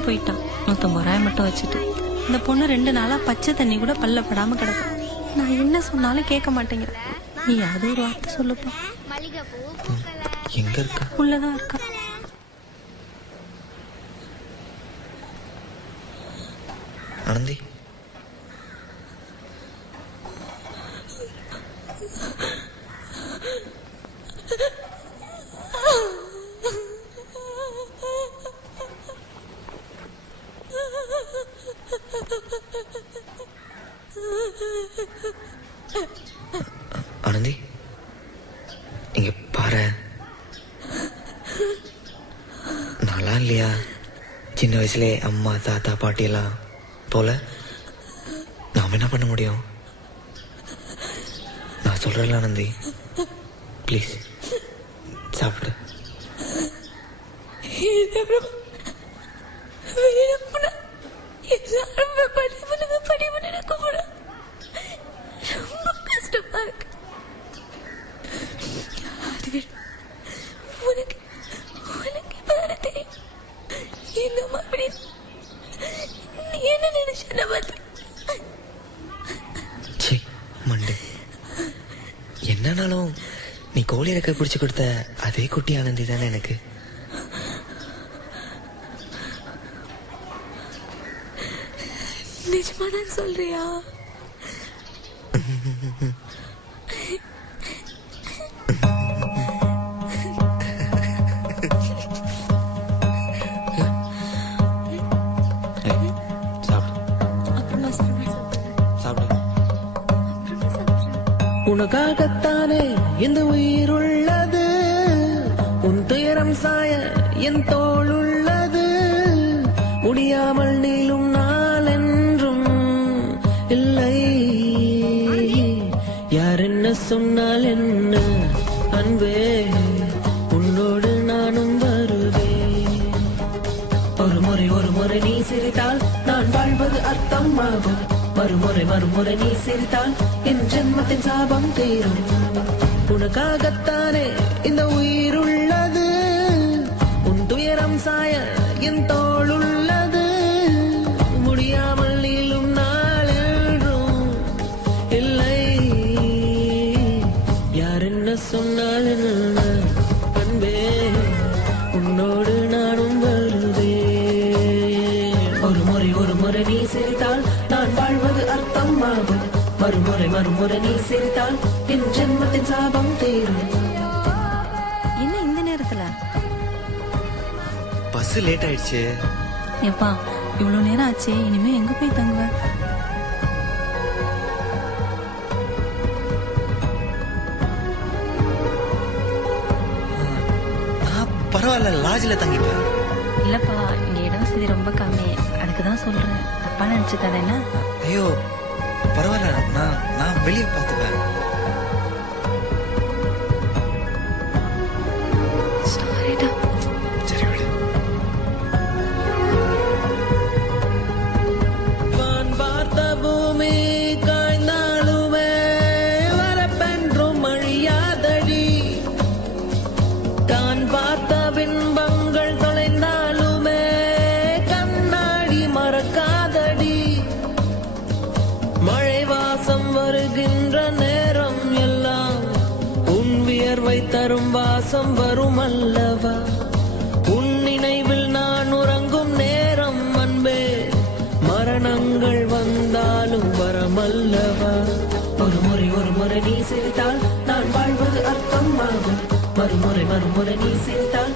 பேசாம போயிட்டான் 150 ரூபாய் மட்டும் வச்சுட்டு. இந்த பொண்ணு 2 நாளா பச்சை தண்ணி கூட பல்ல படாம கிடக்கும். நான் என்ன சொன்னாலும் கேட்க மாட்டேங்கிறேன். நீ அது ஒரு வார்த்தை சொல்லுப்பா. எங்க இருக்கா? உள்ளதான் இருக்கா. ஆனந்தி, ஆனந்தி இங்க பாரு. நாளா இல்லையா சின்ன வயசுல அம்மா தாத்தா பாட்டி எல்லாம் போல நாம என்ன பண்ண முடியும்? நான் சொல்றேன் ஆனந்தி, ப்ளீஸ் சாப்பிடு. கஷ்டமா இருக்கு. என்ன நினைச்ச மண்டு, என்னன்னாலும் நீ கோழி ரெக்க பிடிச்சு கொடுத்த அதே குட்டி ஆனந்தி தானே எனக்கு. நிஜமாதான் சொல்றியா? உனக்காகத்தானே இந்த உயிர் உள்ளது, உன் துயரம் சாய என் தோள் உள்ளது, முடியாமல் நீளும் நாள் என்றும் இல்லை. யார் என்ன சொன்னால் என்ன அன்பே, உன்னோடு நானும் வருவேன். ஒரு முறை நீ சிரித்தால் நான் வாழ்வது அர்த்தமாகும். மறுமுறை நீ சிரித்தால் என் ஜென்மத்தின் சாபம் தீரும். உனக்காகத்தானே இந்த உயிர் உள்ளது, உன் துயரம் சாய என் தோள் உள்ளது, முடியாமல் நீளும் நாள் என்றும் இல்லை. யார் என்ன சொன்னால் என்ன அன்பே, உன்னோடு நானும் வருவேன். ஒரு முறை நீ சிரித்தால் நான் வாழ்வது அர்த்தமாகும். மறுமுறை நீ சிரித்தால் என் ஜென்மத்தின் சாபம் தீரும். என்ன இந்த நேரத்துல? பஸ் லேட் ஆயிடுச்சு. எப்பா இவ்வளவு நேரம் ஆச்சு, இனிமே எங்க போய் தங்குவ? பரவாயில்ல, லாட்ஜ்ல தங்கிப்பேன். இல்லப்பா, இங்க இடம் வசதி ரொம்ப கம்மி, அதுக்குதான் சொல்றேன். தப்பா நினைச்சுக்காதேன்னா. ஐயோ பரவாயில்ல, நான் வெளியே பார்த்துப்பேன். சாரிடா. சரி விடு. வான் பார்த்த பூமி காய்ந்தாலுமே வரப்பென்றும் அழியாதடி, தான் பார்த்த பின்பங்கள் தொலைந்தாலுமே கண்ணாடி மறக்காதடி. மழை வாசம் வருகின்ற நேரம் எல்லாம் உன் வியர்வை தரும் வாசம் வரும் அல்லவா. உன் நினைவில் நான் உறங்கும் நேரம் அன்பே, மரணங்கள் வந்தாலும் வரமல்லவா. ஒரு முறை நீ சிரித்தால் நான் வாழ்வது அர்த்தமாகும். மறுமுறை நீ சிரித்தால்